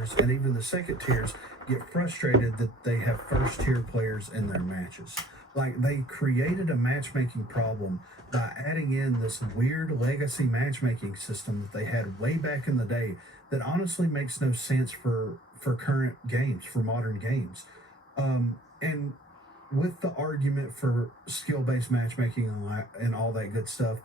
players and even the second tiers get frustrated that they have first tier players in their matches. Like they created a matchmaking problem by adding in this weird legacy matchmaking system that they had way back in the day that honestly makes no sense for current games, for modern games. And with the argument for skill based matchmaking and all that good stuff,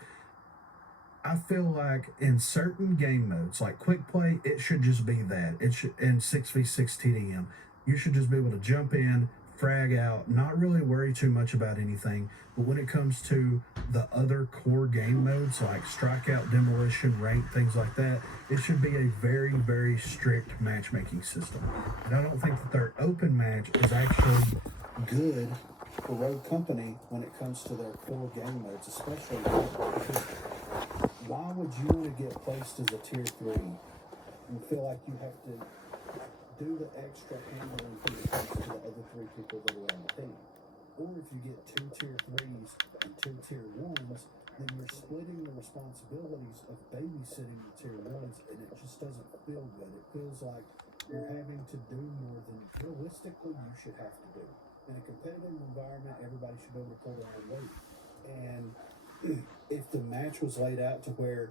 I feel like in certain game modes, like quick play, it should just be that. It should in 6v6 TDM, you should just be able to jump in, frag out, not really worry too much about anything. But when it comes to the other core game modes like strikeout, demolition, rank, things like that, it should be a very, very strict matchmaking system. And I don't think that their open match is actually good for Rogue Company when it comes to their core game modes, especially because why would you want to get placed as a tier 3 and feel like you have to do the extra handling when it comes to the other 3 people that are on the team? Or if you get 2 tier 3s and 2 tier 1s, then you're splitting the responsibilities of babysitting the tier 1s, and it just doesn't feel good. It feels like you're having to do more than realistically you should have to do. In a competitive environment, everybody should be able to pull their own weight. And if the match was laid out to where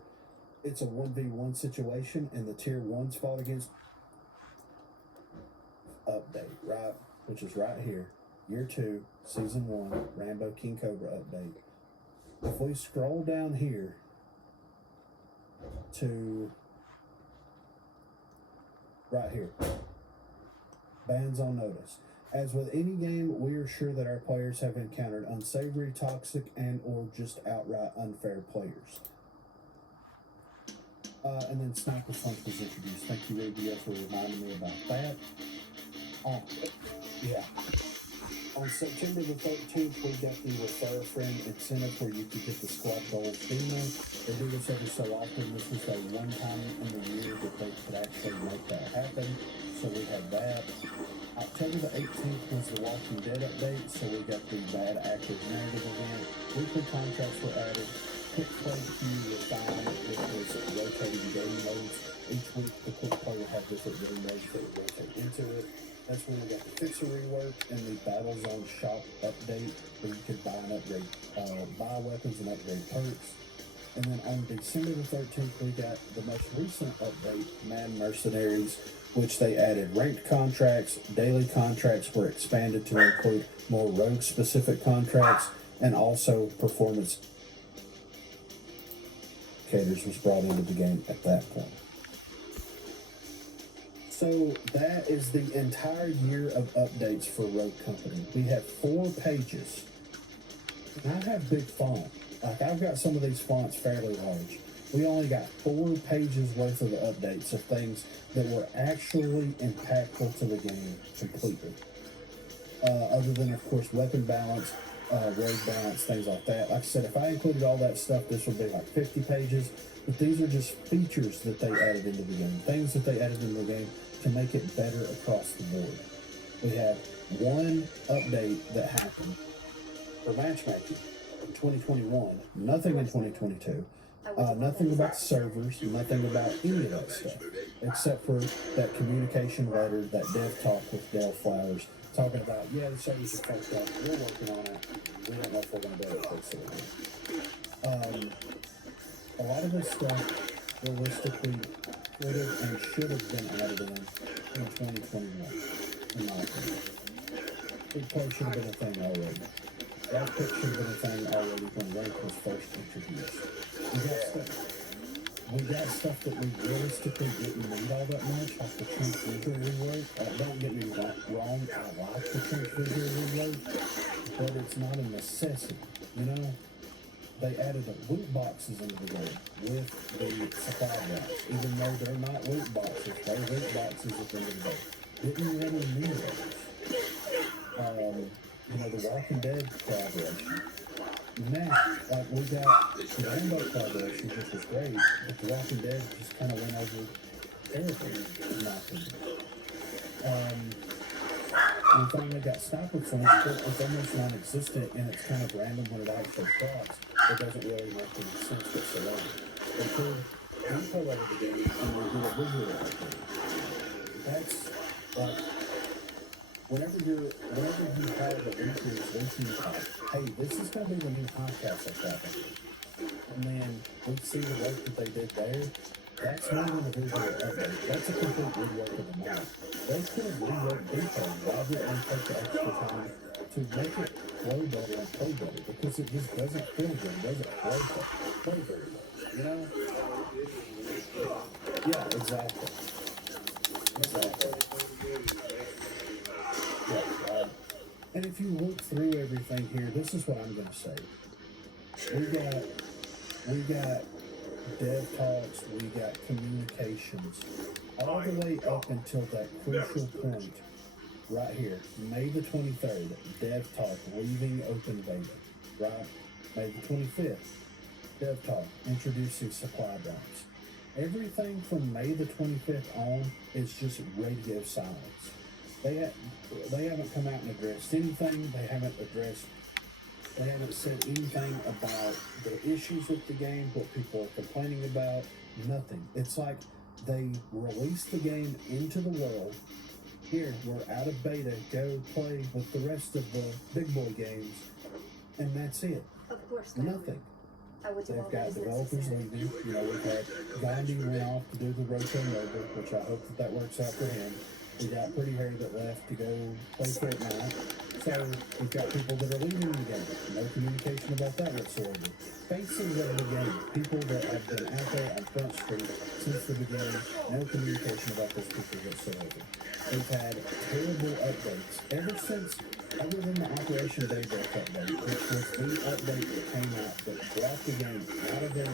it's a 1v1 situation and the tier 1s fought against update, right? Which is right here. Year 2, Season 1, Rambo King Cobra update. If we scroll down here to right here, bans on notice. As with any game, we are sure that our players have encountered unsavory, toxic, and or just outright unfair players. And then Sniper Punch was introduced. Thank you, Radio, for reminding me about that. Yeah. On September the 13th, we got the Refer a Friend incentive where you could get the Squad Gold FEMA. They do this every so often. This was a one time in the year that they could actually make that happen. So we had that. October the 18th was the Walking Dead update, so we got the Bad Actors Narrative event. Weekly contracts were added. Quick play queue refined, which was rotating game modes. Each week, the quick play would have different game modes that would rotate into it. That's when we got the Fixer rework and the Battle Zone Shop update, where you could buy and upgrade, buy weapons and upgrade perks. And then on December the 13th, we got the most recent update, Man Mercenaries, which they added ranked contracts, daily contracts were expanded to include more rogue-specific contracts, and also performance indicators was brought into the game at that point. So that is the entire year of updates for Rogue Company. We have 4 pages. And I have big font. Like I've got some of these fonts fairly large. We only got 4 pages worth of the updates of things that were actually impactful to the game completely. Other than, of course, weapon balance, road balance, things like that. Like I said, if I included all that stuff, this would be like 50 pages. But these are just features that they added into the game, things that they added into the game to make it better across the board. We had one update that happened for matchmaking in 2021, nothing in 2022. Nothing about servers, nothing about any of that stuff, except for that communication letter, that dev talk with Dale Flowers, talking about, yeah, the servers are fucked up, we're working on it, we don't know if we're going to be able to fix it. A lot of this stuff, realistically, could have and should have been added in 2021, in my opinion. It probably should have been a thing already. That pick should have been a thing already when Rank was first introduced. We got stuff that we realistically didn't need all that much, like the Trench Visual rework. Don't get me wrong, I like the Trench Visual rework, but it's not a necessity, you know? They added the loot boxes into the game with the supply drops, even though they're not loot boxes, they're loot boxes at the end of the day. Didn't really need those. You know, the Walking Dead collaboration. Now, like we got the Rainbow collaboration, which was great, but the Walking Dead just kind of went over everything, in my opinion. We finally got Sniper Punch, but it's almost non-existent, and it's kind of random when it actually drops. It doesn't really make any sense whatsoever. They pulled gameplay out of the game, and they did a visual update. That's like whenever you have the leakers like, hey, this is gonna be the new podcast that's happening. And then we see the work that they did there. That's not an individual update. That's a complete rework of the map. They could have reworked Depot. Why didn't they take the extra time to make it flow better and play better? Because it just doesn't feel good. It doesn't play very well. You know? Yeah, exactly. Yeah, and if you look through everything here, this is what I'm going to say. We got dev talks, we got communications, all the way up until that crucial point right here, May the 23rd, dev talk leaving open beta, right? May the 25th, dev talk introducing supply drops. Everything from May the 25th on is just radio silence. They haven't come out and addressed anything. They haven't said anything about the issues with the game, what people are complaining about, nothing. It's like they released the game into the world. Here, we're out of beta, go play with the rest of the big boy games, and that's it. Of course, nothing. They've got developers leaving. You know, we've had Gandhi went off to do the Roto Mobile, which I hope that works out for him. We got Pretty Hair that left to go play Fortnite. So we've got people that are leaving the game. No communication about that whatsoever. Faces of the game, people that have been out there on Front Street since the beginning, no communication about those people whatsoever. We've had terrible updates ever since, other than the Operation Daybreak update, which was the update that came out that brought the game out of the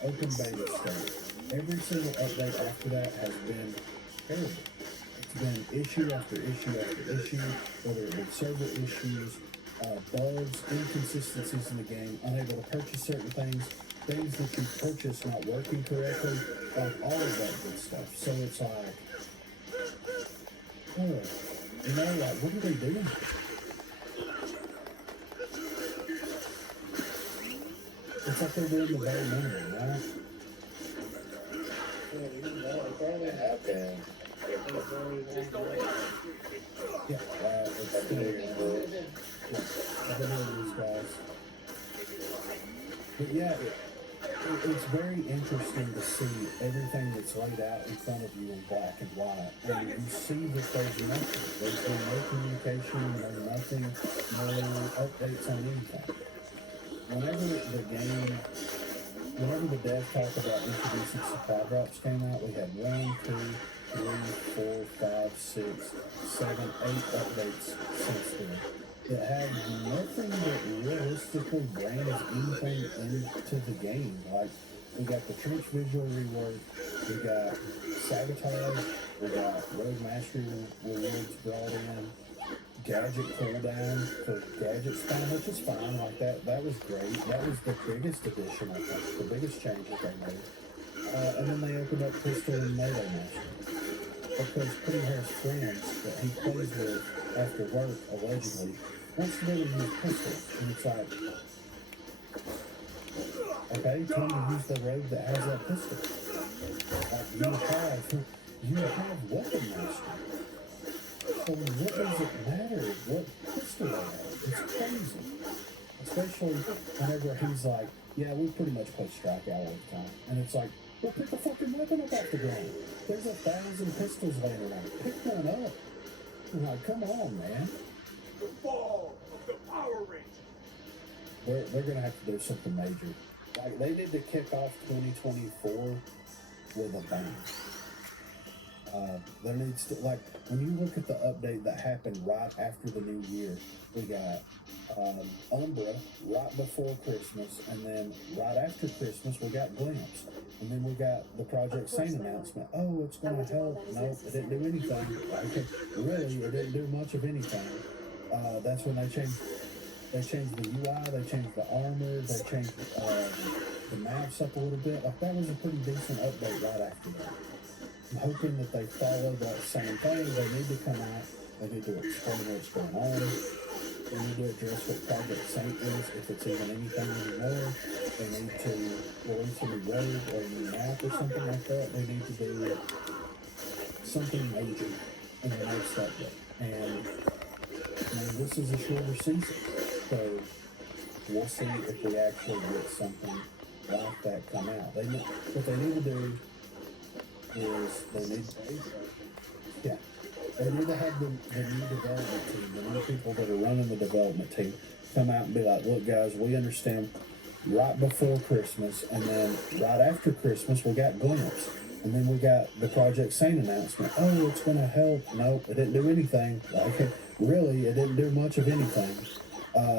open beta state. Every single update after that has been terrible. It's been issue after issue after issue, whether it be server issues, bugs, inconsistencies in the game, unable to purchase certain things that you purchase not working correctly, like all of that good stuff. So it's like, you know, like, what are they doing? It's like they're doing the bare minimum, right? Okay. Yeah, it's still, I've been hearing these guys. But yeah, it's very interesting to see everything that's laid out in front of you in black and white. And you see that there's nothing. There's been no communication, no nothing, no updates on anything. Whenever the dev talk about introducing supply drops came out, we had 1, 2, 3, 4, 5, 6, 7, 8 updates since then that have nothing that realistically brings anything into the game. Like, we got the trench visual rework, we got sabotage, we got road mastery rewards brought in, gadget cooldown for gadget spawn, which is fine. Like that was great. That was the biggest addition, I think, the biggest change that they made. And then they opened up pistol and melee mastery. Because Pretty Hair's friends that he plays with after work, allegedly, wants to be able to use pistols. And it's like, okay, tell me to use the road that has that pistol. Like, you have weapon mastery. So what does it matter what pistol they have? It's crazy. Especially whenever he's like, yeah, we pretty much play Strike all the time. And it's like, well, pick a fucking weapon up off the ground. There's 1,000 pistols laying around. Pick one up. I'm like, come on, man. The fall of the Power Rangers. They're gonna have to do something major. Like, they need to kick off 2024 with a bang. There needs to, like, when you look at the update that happened right after the new year, we got Umbra right before Christmas, and then right after Christmas we got Glimpse, and then we got the Project Sane announcement. Oh, it's going to help. No, it didn't do anything. Really, it didn't do much of anything. That's when they changed the UI, they changed the armor, they changed the maps up a little bit. Like, that was a pretty decent update right after that. I'm hoping that they follow that same thing. They need to come out. They need to explain what's going on. They need to address what Project Saint is, if it's even anything anymore. They need to release a new road or a new map or something like that. They need to do something major in the next update. And I mean, this is a shorter season, so we'll see if we actually get something like that come out. What they need to do is they need to have the new development team, the new people that are running the development team, come out and be like, look, guys, we understand right before Christmas, and then right after Christmas, we got Glimpse. And then we got the Project Sane announcement. Oh, it's going to help. Nope, it didn't do anything. Like, really, it didn't do much of anything.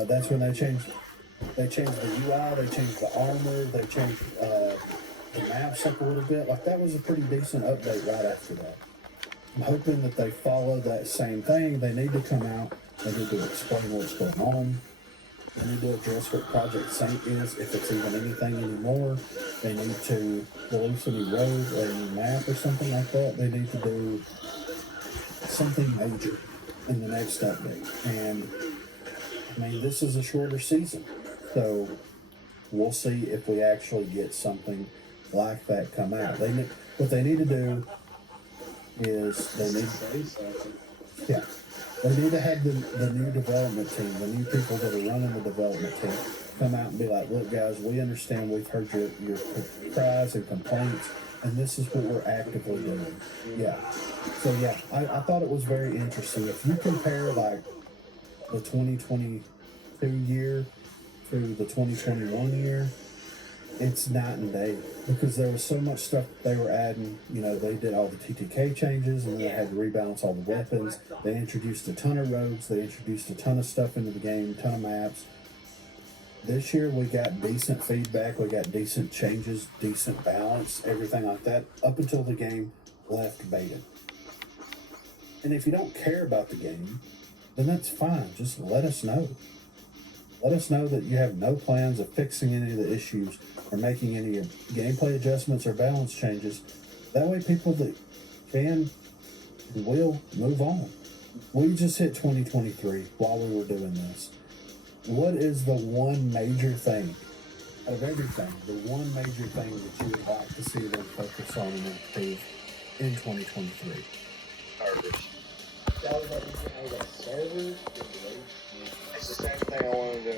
That's when they changed the UI, they changed the armor, they changed the maps up a little bit. Like, that was a pretty decent update right after that. I'm hoping that they follow that same thing. They need to come out. They need to explain what's going on. They need to address what Project Saint is, if it's even anything anymore. They need to release a new road or a new map or something like that. They need to do something major in the next update. And, I mean, this is a shorter season. So, we'll see if we actually get something like that come out. What they need to do is they need to have the new development team, the new people that are running the development team, come out and be like, look, guys, we understand, we've heard your cries and complaints, and this is what we're actively doing. Yeah. So, yeah, I thought it was very interesting. If you compare, like, the 2022 year to the 2021 year, it's night and day, because there was so much stuff that they were adding. You know, they did all the TTK changes, and then they had to rebalance all the weapons. They introduced a ton of roads. They introduced a ton of stuff into the game, a ton of maps. This year we got decent feedback. We got decent changes, decent balance, everything like that, up until the game left beta. And if you don't care about the game, then that's fine. Just let us know. Let us know that you have no plans of fixing any of the issues or making any gameplay adjustments or balance changes. That way people that can and will move on. We just hit 2023 while we were doing this. What is the one major thing of everything, the one major thing that you would like to see them focus on and improve in 2023? Servers. That was everything. I was like, servers? It's the same thing I wanted to